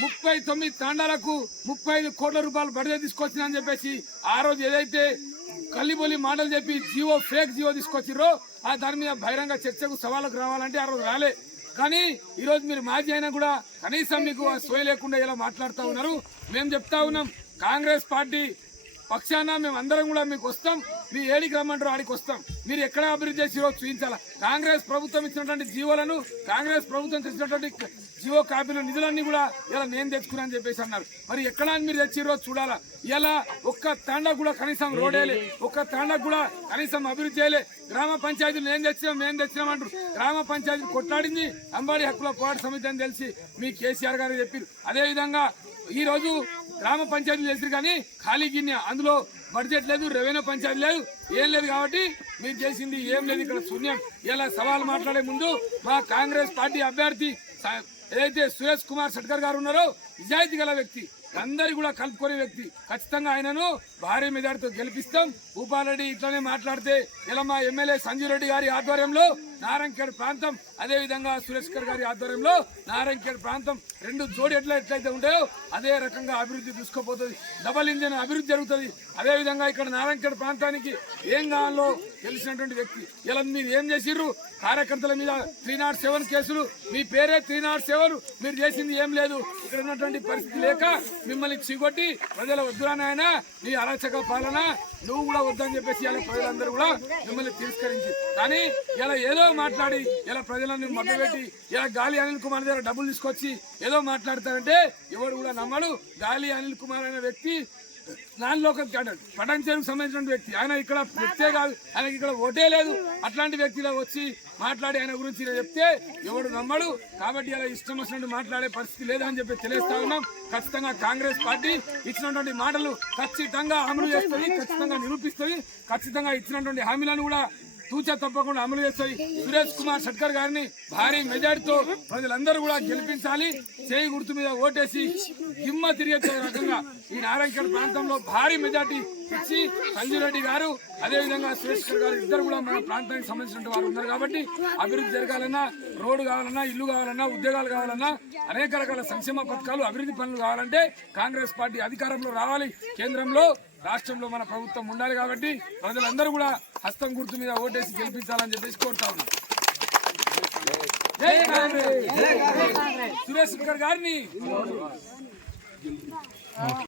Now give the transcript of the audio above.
ముప్పై తొమ్మిది తాండాలకు ముప్పై ఐదు కోట్ల రూపాయలు బడిద తీసుకొచ్చిన అని చెప్పేసి ఆ రోజు ఏదైతే కల్లిబొలి మాటలు చెప్పి జియో ఫేక్ జియో తీసుకొచ్చిరో ఆ దాని మీద బహిరంగ చర్చకు సవాళ్ళకు రావాలంటే ఆ రోజు రాలే. కానీ ఈ రోజు మీరు మాజీ అయినా కూడా కనీసం మీకు సోయ లేకుండా ఇలా మాట్లాడుతూ ఉన్నారు. మేము చెప్తా ఉన్నాం కాంగ్రెస్ పార్టీ పక్షాన మేము అందరం కూడా మీకు వస్తాం. మీ ఏడికి రమ్మంటారు ఆడికి వస్తాం. మీరు ఎక్కడ అభివృద్ధి చేసిరో చూపించాలా? కాంగ్రెస్ ప్రభుత్వం ఇచ్చినటువంటి జీవోలను కాంగ్రెస్ ప్రభుత్వం తెచ్చినటువంటి జీవో కాపీలు నిధులన్నీ కూడా ఇలా నేను తెచ్చుకున్నా అని చెప్పేసి అన్నారు. మరి ఎక్కడ మీరు తెచ్చిరో చూడాలా? ఇలా ఒక్క తాండా కూడా కనీసం రోడేలే ఒక్క తాండా కూడా కనీసం అభివృద్ధి చేయలే. గ్రామ పంచాయతీలు నేను తెచ్చినాం మేము తెచ్చినాం అంటారు. గ్రామ పంచాయతీ కొట్లాడింది. అంబాడి హక్కుల పోరాట సమితి అని తెలిసి మీ కేసీఆర్ గారు చెప్పారు. అదేవిధంగా ఈ రోజు గ్రామ పంచాయతీలు చేసారు కానీ ఖాళీ గిన్నె. అందులో బడ్జెట్ లేదు రెవెన్యూ పంచాయతీ లేదు ఏం లేదు కాబట్టి మీరు చేసింది ఏం లేదు ఇక్కడ శూన్యం. ఇలా సవాల్ మాట్లాడే ముందు మా కాంగ్రెస్ పార్టీ అభ్యర్థి ఏదైతే సురేష్ కుమార్ షట్కర్ గారు ఉన్నారో నిజాయితీ గల వ్యక్తి అందరి కూడా కలుపుకునే వ్యక్తి. ఖచ్చితంగా ఆయనను భారీ మెజార్టీతో గెలిపిస్తాం. భూపాలరెడ్డి ఇట్లానే మాట్లాడితే ఇలా మా ఎమ్మెల్యే సంజీవ్ రెడ్డి గారి ఆధ్వర్యంలో నారాయణఖేడ్ ప్రాంతం అదేవిధంగా సురేష్కర్ గారి ఆధ్వర్యంలో నారాయణఖేడ్ ప్రాంతం రెండు జోడి ఎట్లా ఎట్లయితే ఉంటాయో అదే రకంగా అభివృద్ధి తీసుకుపోతుంది డబల్ ఇంజిన్ అభివృద్ధి జరుగుతుంది. అదేవిధంగా ఇక్కడ నారాయణఖేడ్ ప్రాంతానికి ఏం కావాలో తెలిసినటువంటి వ్యక్తి ఇలా మీరు ఏం చేసిర్రు? కార్యకర్తల మీద త్రీ నాట్ సెవెన్ కేసులు మీ పేరే త్రీ నాట్ సెవెన్ మీరు చేసింది ఏం లేదు. ఇక్కడ ఉన్నటువంటి పరిస్థితి లేక మిమ్మల్ని చీకొట్టి ప్రజల వద్దురా నాయన అరాచక పాలన నువ్వు కూడా వద్దని చెప్పేసి ఇలా ప్రజలందరూ కూడా మిమ్మల్ని తిరస్కరించి. కానీ ఇలా ఏదో మాట్లాడి ఇలా ప్రజలను మభ్యపెట్టి ఇలా గాలి అనిల్ కుమార్ దగ్గర డబ్బులు తీసుకొచ్చి ఏదో మాట్లాడతారంటే ఎవరు కూడా నమ్మడు గాలి అనిల్ కుమార్ అనే వ్యక్తి నాన్ లోకల్ క్యాడర్ పటాన్చేరుకు సంబంధించిన వ్యక్తి. ఆయన ఇక్కడ వ్యక్తే కాదు. ఆయనకి ఇక్కడ ఓటే లేదు. అట్లాంటి వ్యక్తిలో వచ్చి మాట్లాడి ఆయన గురించి చెప్తే ఎవడు నమ్మడు. కాబట్టి అలా ఇష్టం వచ్చినట్టు మాట్లాడే పరిస్థితి లేదని చెప్పి తెలియస్తా ఉన్నాం. ఖచ్చితంగా కాంగ్రెస్ పార్టీ ఇచ్చినటువంటి మాటలు ఖచ్చితంగా అమలు చేస్తుంది ఖచ్చితంగా నిరూపిస్తుంది ఖచ్చితంగా ఇచ్చినటువంటి హామీలను కూడా తూచా తప్పకుండా అమలు చేస్తాయి. సురేష్ కుమార్ షట్కర్ గారిని భారీ మెజార్టీతో ప్రజలందరూ కూడా గెలిపించాలి. చేయి గుర్తు మీద ఓటేసి దిమ్మ తిరిగే రకంగా ఈ నారాయణఖేడ్ ప్రాంతంలో భారీ మెజార్టీ ఇచ్చి సంజీవ్ రెడ్డి గారు అదేవిధంగా సురేష్కర్ గారు ఇద్దరు కూడా మన ప్రాంతానికి సంబంధించిన వారు ఉన్నారు కాబట్టి అభివృద్ధి జరగాలన్నా రోడ్డు కావాలన్నా ఇల్లు కావాలన్నా ఉద్యోగాలు కావాలన్నా అనేక రకాల సంక్షేమ పథకాలు అభివృద్ధి పనులు కావాలంటే కాంగ్రెస్ పార్టీ అధికారంలో రావాలి. కేంద్రంలో రాష్ట్రంలో మన ప్రభుత్వం ఉండాలి కాబట్టి ప్రజలందరూ కూడా హస్తం గుర్తు మీద ఓటేసి గెలిపించాలని చెప్పేసి కోరుతా ఉన్నాం సురేష్ గారిని.